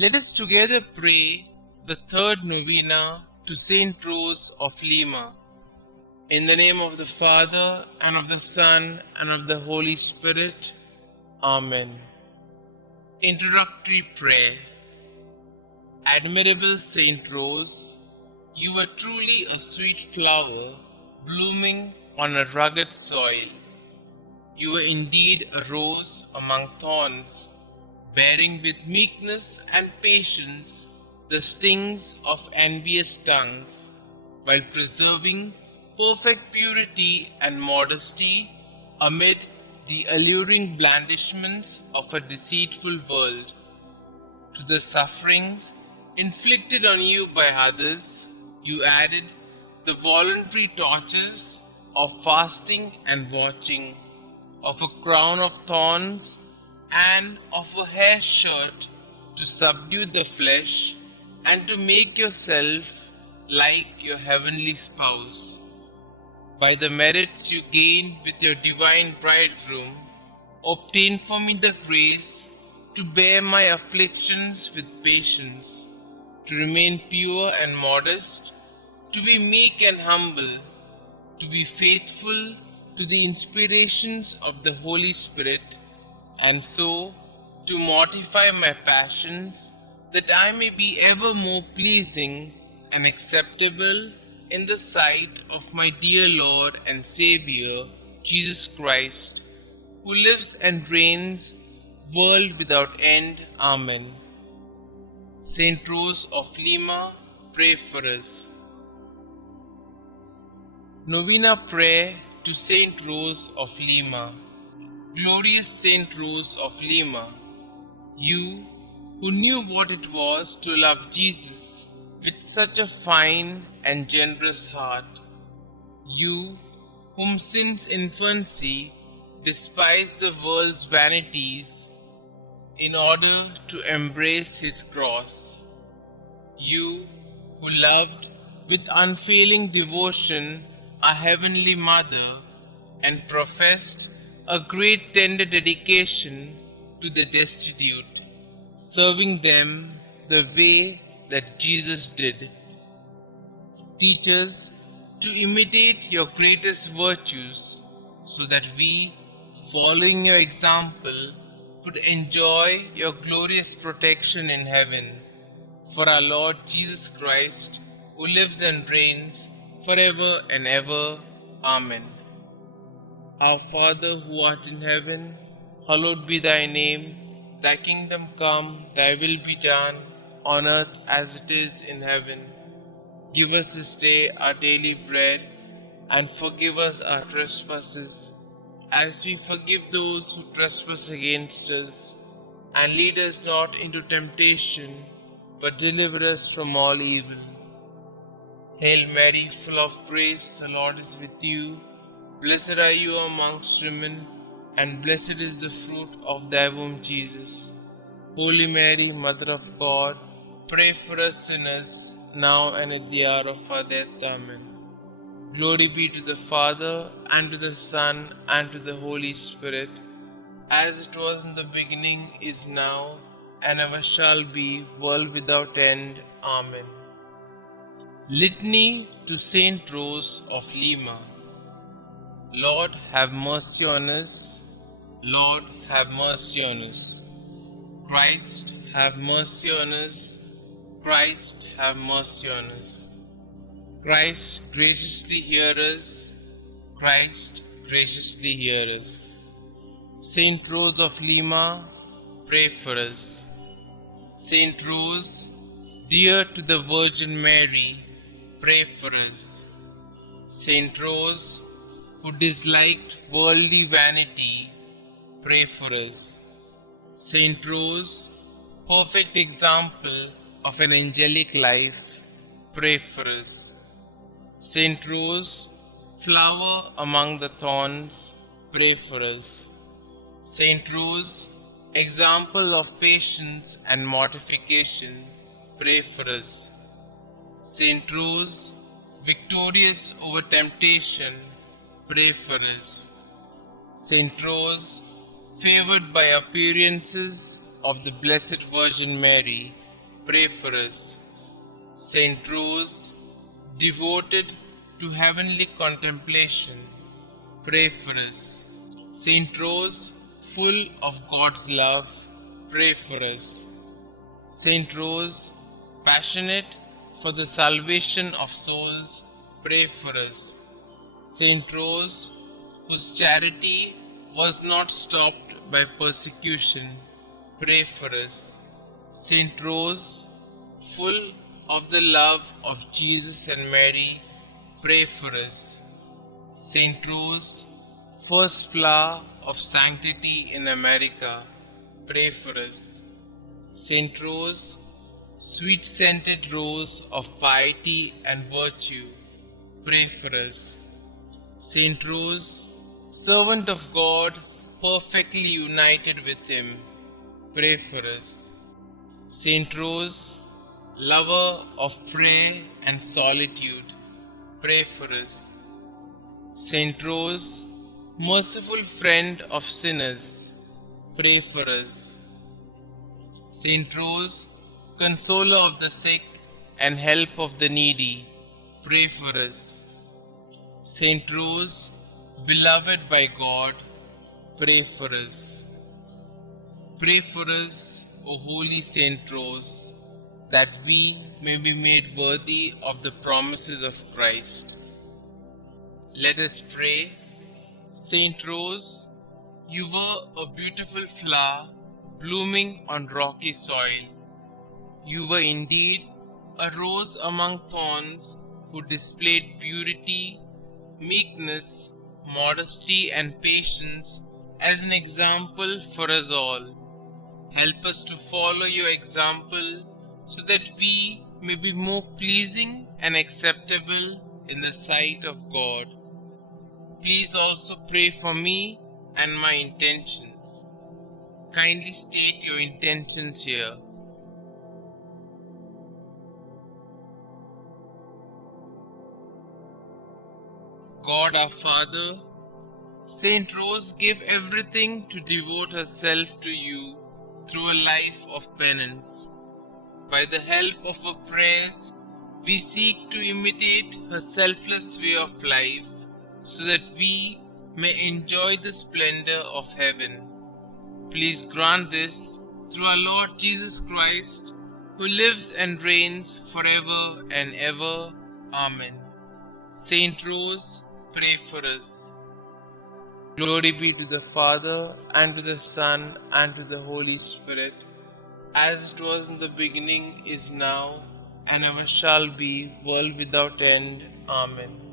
Let us together pray the third novena to St Rose of Lima. In the name of the Father, and of the Son, and of the Holy Spirit. Amen. Introductory Prayer. Admirable St Rose, you were truly a sweet flower blooming on a rugged soil. You were indeed a rose among thorns, bearing with meekness and patience the stings of envious tongues, while preserving perfect purity and modesty amid the alluring blandishments of a deceitful world. To the sufferings inflicted on you by others, you added the voluntary tortures of fasting and watching, of a crown of thorns and of a hair shirt to subdue the flesh and to make yourself like your heavenly spouse. By the merits you gained with your divine bridegroom, obtain for me the grace to bear my afflictions with patience, to remain pure and modest, to be meek and humble, to be faithful to the inspirations of the Holy Spirit, and so to mortify my passions, that I may be ever more pleasing and acceptable in the sight of my dear Lord and Xavier, Jesus Christ, who lives and reigns, world without end. Amen. St Rose of Lima, pray for us. Novena Prayer to St Rose of Lima. Glorious St Rose of Lima, you who knew what it was to love Jesus with such a fine and generous heart, you whom since infancy despised the world's vanities in order to embrace his cross, you who loved with unfailing devotion our Heavenly Mother and professed a great tender dedication to the destitute, serving them the way that Jesus did. Teach us to imitate your greatest virtues, so that we, following your example, could enjoy your glorious protection in heaven. For our Lord Jesus Christ, who lives and reigns forever and ever. Amen. Our Father who art in heaven, hallowed be thy name. Thy kingdom come, thy will be done, on earth as it is in heaven. Give us this day our daily bread, and forgive us our trespasses, as we forgive those who trespass against us. And lead us not into temptation, but deliver us from all evil. Hail Mary, full of grace, the Lord is with you. Blessed are you amongst women, and blessed is the fruit of thy womb, Jesus. Holy Mary, Mother of God, pray for us sinners, now and at the hour of our death. Amen. Glory be to the Father, and to the Son, and to the Holy Spirit, as it was in the beginning, is now, and ever shall be, world without end. Amen. Litany to St Rose of Lima. Lord, have mercy on us. Lord, have mercy on us. Christ, have mercy on us. Christ, have mercy on us. Christ, graciously hear us. Christ, graciously hear us. St Rose of Lima, pray for us. St Rose, dear to the Virgin Mary, pray for us. St Rose, who disliked worldly vanity, pray for us. St Rose, perfect example of an angelic life, pray for us. St Rose, flower among the thorns, pray for us. St Rose, example of patience and mortification, pray for us. St Rose, victorious over temptation, pray for us. St Rose, favored by appearances of the Blessed Virgin Mary, pray for us. St Rose, devoted to heavenly contemplation, pray for us. St Rose, full of God's love, pray for us. St Rose, passionate for the salvation of souls, pray for us. St Rose, whose charity was not stopped by persecution, pray for us. St Rose, full of the love of Jesus and Mary, pray for us. St Rose, first flower of sanctity in America, pray for us. St Rose, sweet-scented rose of piety and virtue, pray for us. St Rose, servant of God, perfectly united with Him, pray for us. St Rose, lover of prayer and solitude, pray for us. St Rose, merciful friend of sinners, pray for us. St Rose, consoler of the sick and help of the needy, pray for us. St Rose, beloved by God, pray for us. Pray for us, O Holy St Rose, that we may be made worthy of the promises of Christ. Let us pray. St Rose, you were a beautiful flower blooming on rocky soil. You were indeed a rose among thorns who displayed purity, meekness, modesty, and patience as an example for us all. Help us to follow your example so that we may be more pleasing and acceptable in the sight of God. Please also pray for me and my intentions. Kindly state your intentions here. God our Father, St Rose gave everything to devote herself to you through a life of penance. By the help of her prayers, we seek to imitate her selfless way of life so that we may enjoy the splendor of heaven. Please grant this through our Lord Jesus Christ, who lives and reigns forever and ever. Amen. Saint Rose, pray for us. Glory be to the Father, and to the Son, and to the Holy Spirit, as it was in the beginning, is now, and ever shall be, world without end. Amen.